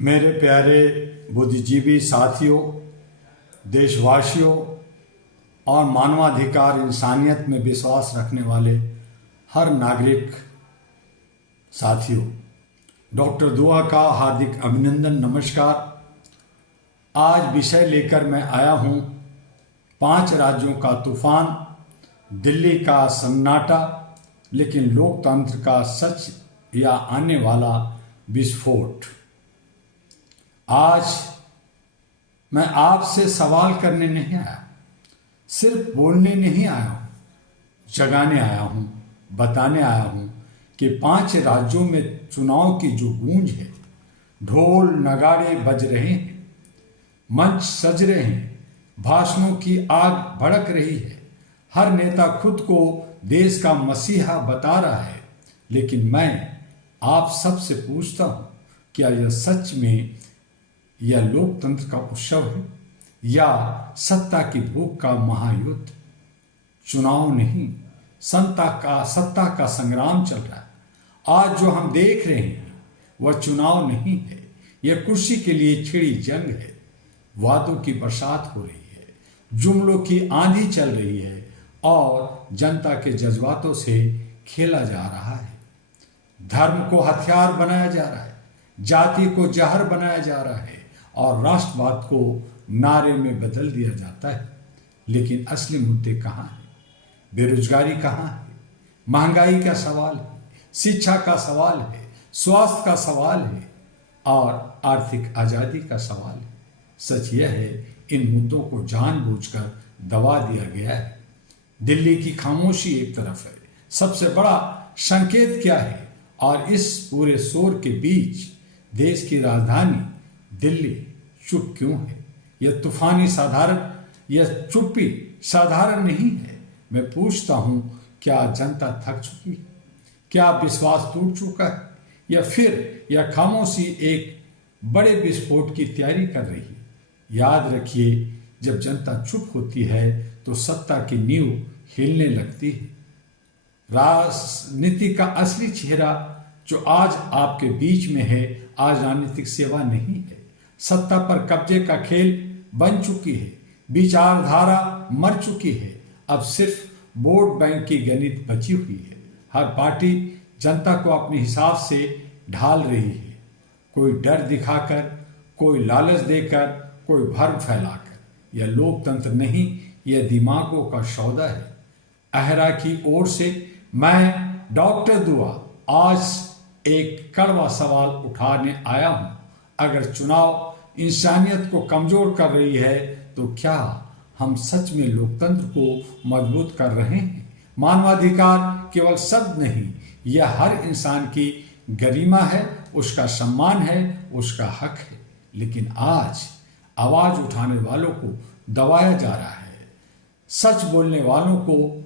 मेरे प्यारे बुद्धिजीवी साथियों, देशवासियों और मानवाधिकार इंसानियत में विश्वास रखने वाले हर नागरिक साथियों, डॉक्टर दुआ का हार्दिक अभिनंदन, नमस्कार। आज विषय लेकर मैं आया हूँ 5 राज्यों का तूफान, दिल्ली का सन्नाटा, लेकिन लोकतंत्र का सच या आने वाला विस्फोट। आज मैं आपसे सवाल करने नहीं आया, सिर्फ बोलने नहीं आया हूँ, जगाने आया हूँ, बताने आया हूँ कि 5 राज्यों में चुनाव की जो गूंज है, ढोल नगाड़े बज रहे हैं, मंच सज रहे हैं, भाषणों की आग भड़क रही है, हर नेता खुद को देश का मसीहा बता रहा है। लेकिन मैं आप सबसे पूछता हूँ, क्या यह सच में यह लोकतंत्र का उत्सव है या सत्ता की भूख का महायुद्ध? चुनाव नहीं, सत्ता का संग्राम चल रहा है। आज जो हम देख रहे हैं वह चुनाव नहीं है, यह कुर्सी के लिए छिड़ी जंग है। वादों की बरसात हो रही है, जुमलों की आंधी चल रही है और जनता के जज्बातों से खेला जा रहा है। धर्म को हथियार बनाया जा रहा है, जाति को जहर बनाया जा रहा है और राष्ट्रवाद को नारे में बदल दिया जाता है। लेकिन असली मुद्दे कहाँ हैं? बेरोजगारी कहाँ है? महंगाई का सवाल है, शिक्षा का सवाल है, स्वास्थ्य का सवाल है और आर्थिक आज़ादी का सवाल है। सच यह है, इन मुद्दों को जानबूझकर दबा दिया गया है। दिल्ली की खामोशी एक तरफ है, सबसे बड़ा संकेत क्या है? और इस पूरे शोर के बीच देश की राजधानी दिल्ली चुप क्यों है? यह चुप्पी साधारण नहीं है। मैं पूछता हूं, क्या जनता थक चुकी है? क्या विश्वास टूट चुका है? या फिर यह खामोशी एक बड़े विस्फोट की तैयारी कर रही है? याद रखिए, जब जनता चुप होती है तो सत्ता की नींव हिलने लगती है। राजनीति का असली चेहरा जो आज आपके बीच में है, आज राजनीतिक सेवा नहीं है। सत्ता पर कब्जे का खेल बन चुकी है, विचारधारा मर चुकी है। अब सिर्फ वोट बैंक की गणित बची हुई है। हर पार्टी जनता को अपने हिसाब से ढाल रही है, कोई डर दिखाकर, कोई लालच देकर, कोई भ्रम फैलाकर। यह लोकतंत्र नहीं, यह दिमागों का सौदा है। अहरा की ओर से मैं डॉक्टर दुआ आज एक कड़वा सवाल उठाने आया हूं। अगर चुनाव इंसानियत को कमजोर कर रही है तो क्या हम सच में लोकतंत्र को मजबूत कर रहे हैं? मानवाधिकार केवल शब्द नहीं, यह हर इंसान की गरिमा है, उसका सम्मान है, उसका हक है। लेकिन आज आवाज उठाने वालों को दबाया जा रहा है, सच बोलने वालों को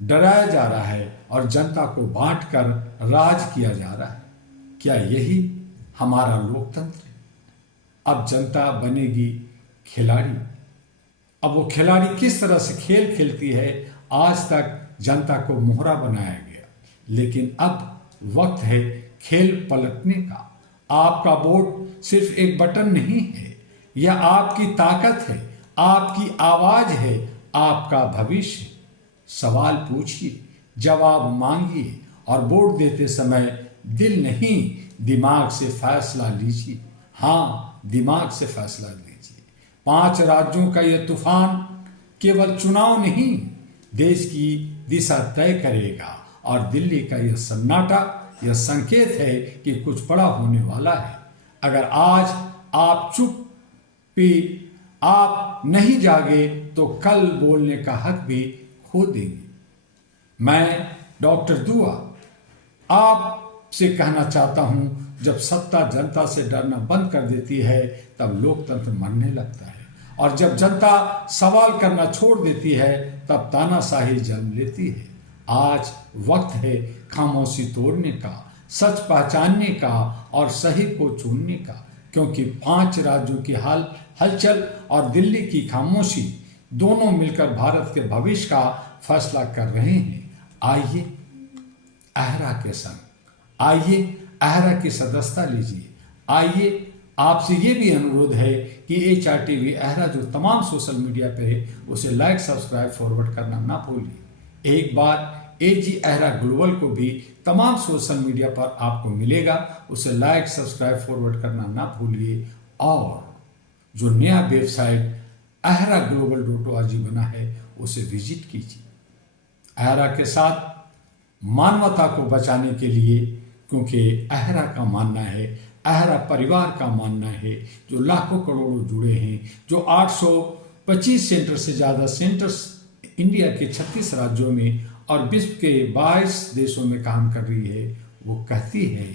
डराया जा रहा है और जनता को बांटकर राज किया जा रहा है। क्या यही हमारा लोकतंत्र है? अब जनता बनेगी खिलाड़ी। अब वो खिलाड़ी किस तरह से खेल खेलती है, आज तक जनता को मोहरा बनाया गया। लेकिन अब वक्त है खेल पलटने का। आपका वोट सिर्फ एक बटन नहीं है, यह आपकी ताकत है, आपकी आवाज है, आपका भविष्य। सवाल पूछिए, जवाब मांगिए और वोट देते समय दिल नहीं, दिमाग से फैसला लीजिए। हाँ, दिमाग से फैसला लीजिए। 5 राज्यों का यह तूफान केवल चुनाव नहीं, देश की दिशा तय करेगा। और दिल्ली का यह सन्नाटा यह संकेत है कि कुछ बड़ा होने वाला है। अगर आज आप नहीं जागे तो कल बोलने का हक भी खो देंगे। मैं डॉक्टर दुआ आपसे कहना चाहता हूं, जब सत्ता जनता से डरना बंद कर देती है तब लोकतंत्र मरने लगता है, और जब जनता सवाल करना छोड़ देती है तब तानाशाही जन्म लेती है। आज वक्त है खामोशी तोड़ने का, सच पहचानने का और सही को चुनने का, क्योंकि 5 राज्यों की हलचल और दिल्ली की खामोशी दोनों मिलकर भारत के भविष्य का फैसला कर रहे हैं। आइए अहरा के संग, आइए अहरा की सदस्यता लीजिए, आइए आपसे ये भी अनुरोध है कि HRTV अहरा जो तमाम सोशल मीडिया पे है उसे लाइक, सब्सक्राइब, फॉरवर्ड करना ना भूलिए। एक बार AG अहरा ग्लोबल को भी तमाम सोशल मीडिया पर आपको मिलेगा, उसे लाइक, सब्सक्राइब, फॉरवर्ड करना ना भूलिए। और जो नया वेबसाइट ahraglobal.org बना है उसे विजिट कीजिए। अहरा के साथ मानवता को बचाने के लिए, क्योंकि अहरा का मानना है, अहरा परिवार का मानना है, जो लाखों करोड़ों जुड़े हैं, जो 825 सेंटर से ज़्यादा सेंटर्स इंडिया के 36 राज्यों में और विश्व के 22 देशों में काम कर रही है, वो कहती है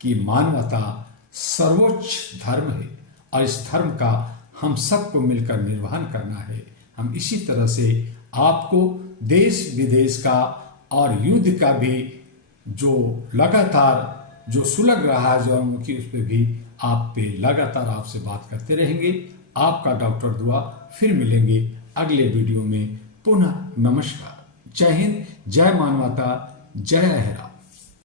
कि मानवता सर्वोच्च धर्म है और इस धर्म का हम सबको मिलकर निर्वहन करना है। हम इसी तरह से आपको देश विदेश का और युद्ध का भी जो लगातार जो सुलग रहा है ज्वालामुखी, उस पर भी आप पे लगातार आपसे बात करते रहेंगे। आपका डॉक्टर दुआ। फिर मिलेंगे अगले वीडियो में। पुनः नमस्कार। जय हिंद, जय मानवता, जय अहरा।